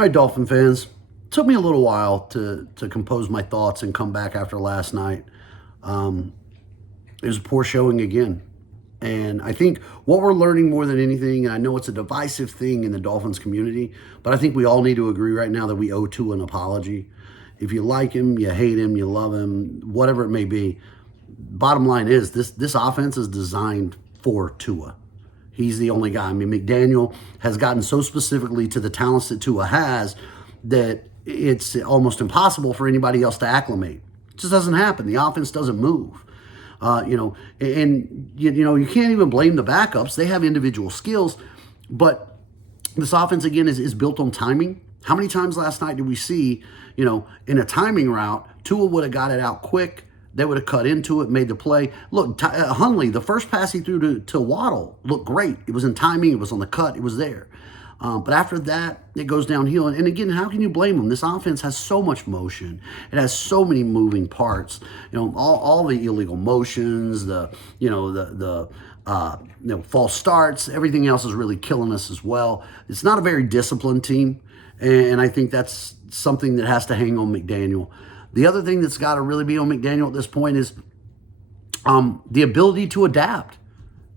All right, Dolphin fans. It took me a little while to compose my thoughts and come back after last night. Um, it was a poor showing again. And I think what we're learning more than anything, and I know it's a divisive thing in the Dolphins community, but I think we all need to agree right now that we owe Tua an apology. If you like him, you hate him, you love him, whatever it may be, bottom line is this offense is designed for Tua. He's the only guy. I mean, McDaniel has gotten so specifically to the talents that Tua has that it's almost impossible for anybody else to acclimate. It just doesn't happen. The offense doesn't move. You can't even blame the backups. They have individual skills, but this offense, again, is built on timing. How many times last night did we see, in a timing route, Tua would have got it out quick. They would have cut into it, made the play. Look, Hensley, the first pass he threw to Waddle looked great. It was in timing. It was on the cut. It was there. But after that, it goes downhill. And again, how can you blame them? This offense has so much motion. It has so many moving parts. All the illegal motions, the false starts, everything else is really killing us as well. It's not a very disciplined team. And I think that's something that has to hang on McDaniel. The other thing that's got to really be on McDaniel at this point is the ability to adapt.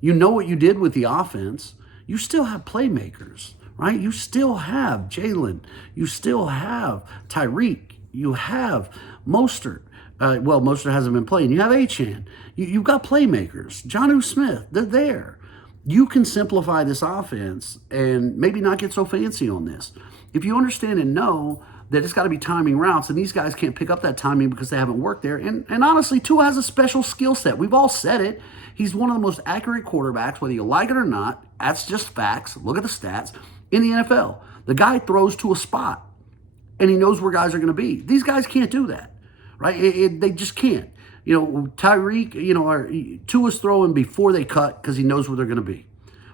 You know what you did with the offense. You still have playmakers, right? You still have Jalen. You still have Tyreek. You have Mostert. Mostert hasn't been playing. You have Achane. You've got playmakers. Jonnu Smith, they're there. You can simplify this offense and maybe not get so fancy on this. If you understand and know that it's got to be timing routes, and these guys can't pick up that timing because they haven't worked there. And honestly, Tua has a special skill set. We've all said it. He's one of the most accurate quarterbacks, whether you like it or not. That's just facts. Look at the stats. In the NFL, the guy throws to a spot, and he knows where guys are going to be. These guys can't do that, right? They just can't. Tyreek, Tua's throwing before they cut because he knows where they're going to be.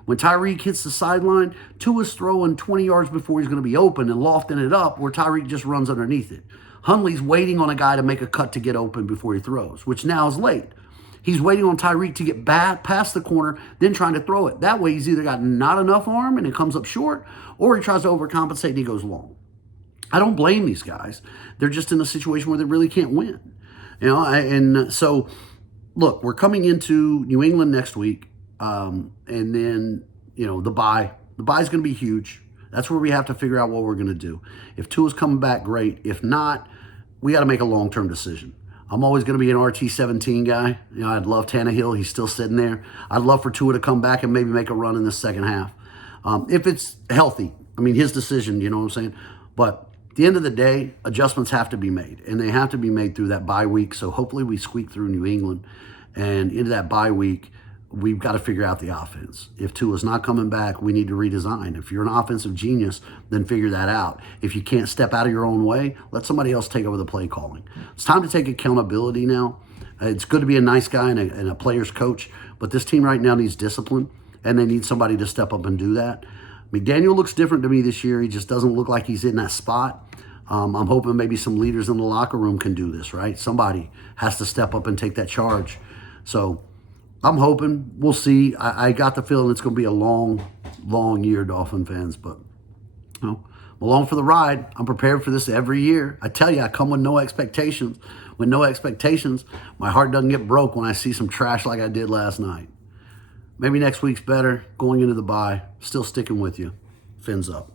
When Tyreek hits the sideline, Tua's throwing 20 yards before he's going to be open and lofting it up where Tyreek just runs underneath it. Hundley's waiting on a guy to make a cut to get open before he throws, which now is late. He's waiting on Tyreek to get back past the corner, then trying to throw it. That way he's either got not enough arm and it comes up short, or he tries to overcompensate and he goes long. I don't blame these guys. They're just in a situation where they really can't win. So, look, we're coming into New England next week. And then, the bye. The bye is going to be huge. That's where we have to figure out what we're going to do. If Tua's coming back, great. If not, we got to make a long-term decision. I'm always going to be an RT17 guy. I'd love Tannehill. He's still sitting there. I'd love for Tua to come back and maybe make a run in the second half. If it's healthy. I mean, his decision, you know what I'm saying? But at the end of the day, adjustments have to be made. And they have to be made through that bye week. So hopefully we squeak through New England. And into that bye week, we've got to figure out the offense. If Tua's not coming back, we need to redesign. If you're an offensive genius, then figure that out. If you can't step out of your own way, let somebody else take over the play calling. It's time to take accountability now. It's good to be a nice guy and a player's coach, but this team right now needs discipline, and they need somebody to step up and do that. McDaniel looks different to me this year. He just doesn't look like he's in that spot. I'm hoping maybe some leaders in the locker room can do this, right? Somebody has to step up and take that charge. So I'm hoping. We'll see. I got the feeling it's going to be a long, long year, Dolphin fans. But, I'm along for the ride. I'm prepared for this every year. I tell you, I come with no expectations. With no expectations, my heart doesn't get broke when I see some trash like I did last night. Maybe next week's better. Going into the bye. Still sticking with you. Fins up.